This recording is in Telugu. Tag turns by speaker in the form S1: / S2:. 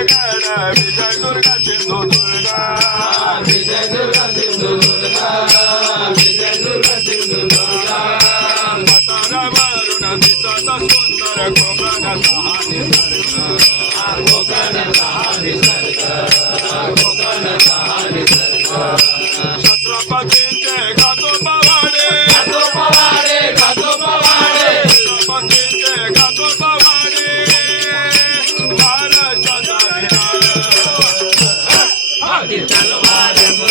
S1: విజయగడ విజయ దుర్గా సింధు దుర్గా
S2: విజయ దుర్గా సింధు దుర్గా విజయ దుర్గా సింధు దుర్గా
S1: పతన వరుణ విశత సుందర కోకణ సహాని సర్గా
S2: కోకణ సహాని సర్గా కోకణ సహాని సర్గా
S1: ఛత్రపతి జయ గతో పవాడే గతో
S2: పవాడే గతో పవాడే
S1: ఛత్రపతి జయ గతో
S2: Yeah.